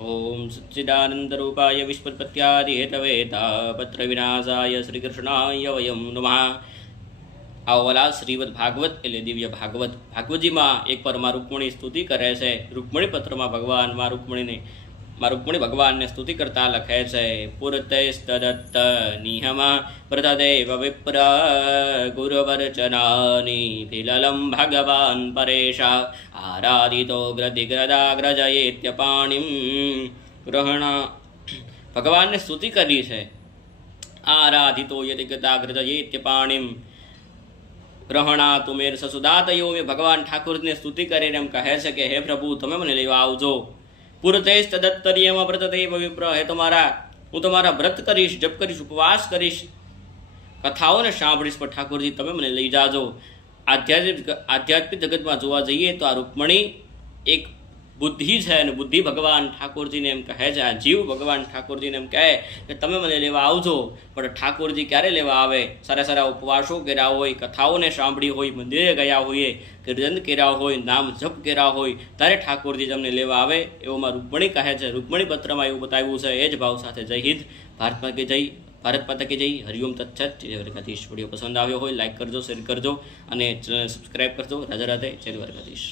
ओम सच्चिदानंदरूपाय विश्वोत्पत्त्यादिहेतवे तापत्रविनाशाय श्रीकृष्णाय वयं नमः। आवला श्रीमद् भागवत એટલે દિવ્ય ભાગવત ભાગવતજીમાં એક પર માં રૂકમણી સ્તુતિ કરે છે। રૂકમણી પત્રમાં ભગવાન માં રૂકમણી ભગવાનને સ્તુતિ કરતા લખે છે પુરતૈસ્તદત્ત નિહમ પ્રતદેવ વિપ્ર ગુરુવર્ચનાની વિલલમ ભગવાન પરેશા આરાધિતો ગ્રધિગ્રદાગ્રજયેત્યપાણિમ ગ્રહણ ભગવાનને સ્તુતિ કરી છે। આરાધિતો યતિગ્રદાગ્રજયેત્યપાણિમ ગ્રહણા તુમેર સસુદાતયો મેં ભગવાન ઠાકુરને સ્તુતિ કરીને એમ કહે છે કે હે પ્રભુ તમે મને લેવા આવજો। પુરતેશ તદત્તર્યમાં વ્રતદેવ વિપ્ર હે હું તમારા વ્રત કરીશ, જપ કરીશ, ઉપવાસ કરીશ, કથાઓને સાંભળીશ, પણ ઠાકોરજી તમે મને લઈ જાજો। આધ્યાત્મિક જગતમાં જોવા જઈએ તો આ રૂકમણી એક બુદ્ધિ છે અને બુદ્ધિ ભગવાન ઠાકોરજીને એમ કહે છે, આ જીવ ભગવાન ઠાકોરજીને એમ કહે કે તમે મને લેવા આવજો। પણ ઠાકોરજી ક્યારે લેવા આવે? સારા સારા ઉપવાસો કર્યા હોય, કથાઓને સાંભળી હોય, મંદિરે ગયા હોઈએ, કીર્તન કર્યા હોય, નામ જપ કર્યા હોય, ત્યારે ઠાકોરજી તમને લેવા આવે એવોમાં રૂકમણી કહે છે। રૂકમણી પત્રમાં એવું બતાવ્યું છે। એ જ ભાવ સાથે જય હિન્દ, ભારત માતા કી જય, હરિઓમ તત્સત। જય દ્વારકાધીશ। વિડીયો પસંદ આવ્યો હોય લાઈક કરજો, શેર કરજો અને ચેનલ સબસ્ક્રાઈબ કરજો। રાધે રાધે, જય દ્વારકાધીશ।